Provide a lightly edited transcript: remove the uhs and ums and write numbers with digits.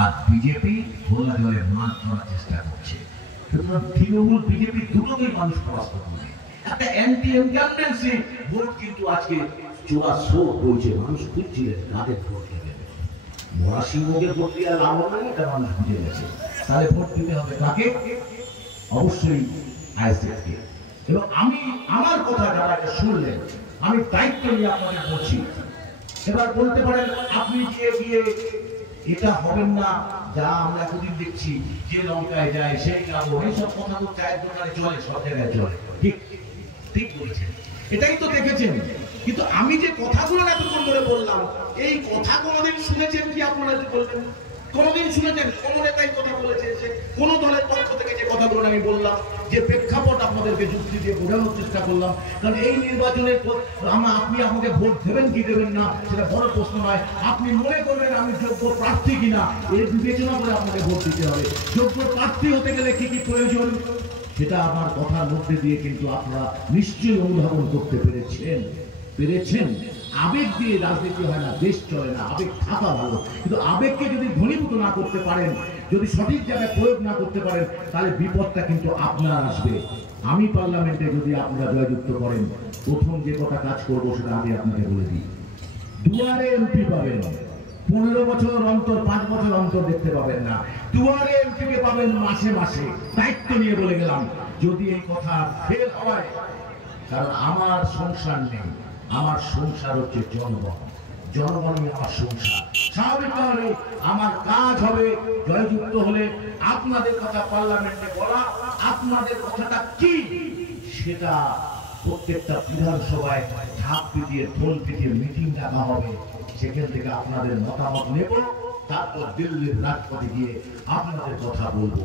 আর BJP খোলা জলে মাছ ধরার চেষ্টা করছে। সুতরাং তৃণমূল বিজেপি দুটোকেই মানুষ পরাস্ত করবে। একটা অ্যান্টি ইনকামবেন্সি ভোট কিন্তু আজকে চোরা শোক হয়েছে। মানুষ খুঁজছিলেন কাদের ভোট দেবেন। মহাসিংহকে ভোট দিয়ে লাভ হবে না, এটা মানুষ বুঝে গেছে। তাহলে ভোট দিতে হবে কাকে? অবশ্যই আইএসএফকে। এবং আমি আমার কথা যারা এটা শুনলেন, আমি দায়িত্ব নিয়ে আপনাকে বলছি। এবার বলতে পারেন আপনি গিয়ে এটা হবেন না, যা আমরা এতদিন দেখছি যে লঙ্কায় যায় সেই যাবো, এইসব কথা তো চায়ের দোকানে চলে, সব জায়গায় চলে। ঠিক ঠিক বলেছেন, এটাই তো দেখেছেন। কিন্তু আমি যে কথাগুলো এতক্ষণ ধরে বললাম, এই কথা কোনোদিন শুনেছেন কি আপনারা? যে বলবেন কোনোদিন শুনেছেন কোন নেতাই কথা বলেছে? কোন দলের পক্ষ থেকে যে কথাগুলো আমি বললাম, যে প্রেক্ষাপট আপনাদেরকে যুক্তি দিয়ে বোঝানোর চেষ্টা করলাম। কারণ এই নির্বাচনের আপনি আমাকে ভোট দেবেন কি দেবেন না সেটা বড় প্রশ্ন নয়। আপনি মনে করবেন আমি যোগ্য প্রার্থী কিনা, এর বিবেচনা করে আপনাকে ভোট দিতে হবে। যোগ্য প্রার্থী হতে গেলে কি কি প্রয়োজন, সেটা আমার কথার মধ্যে দিয়ে কিন্তু আপনারা নিশ্চয়ই অনুধাবন করতে পেরেছেন। আবেগ দিয়ে রাজনীতি হয় না, দেশ চলে না। আবেগ থাকা ভালো, কিন্তু আবেগকে যদি ঘনীভূত না করতে পারেন, যদি সঠিক জায়গায় প্রয়োগ না করতে পারেন, তাহলে বিপদটা কিন্তু আপনার আসবে। আমি পার্লামেন্টে যদি আপনারা জয়যুক্ত করেন, প্রথম যে কটা কাজ করবো সেটা আমি আপনাকে বলে দিই। দুয়ারে এমপি পাবেন 15 বছর অন্তর, 5 বছর অন্তর দেখতে পাবেন না। দুয়ারে এমপিকে পাবেন মাসে মাসে। দায়িত্ব নিয়ে বলে গেলাম, যদি এই কথা ফেল হয়, কারণ আমার সংসার নেই, আমার সংসার হচ্ছে জনগণই আমার সংসার। স্বাভাবিকভাবে আমার কাজ হবে জয়যুক্ত হলে আপনাদের কথা পার্লামেন্টে বলা, আপনাদের কথাটা কি সেটা প্রত্যেকটা বিধানসভায় ঢাক পিটিয়ে ঢোল পিটিয়ে মিটিং ডাকা হবে। সেখান থেকে আপনাদের মতামত নেব, তারপর দিল্লির রাজপথে গিয়ে আপনাদের কথা বলবো।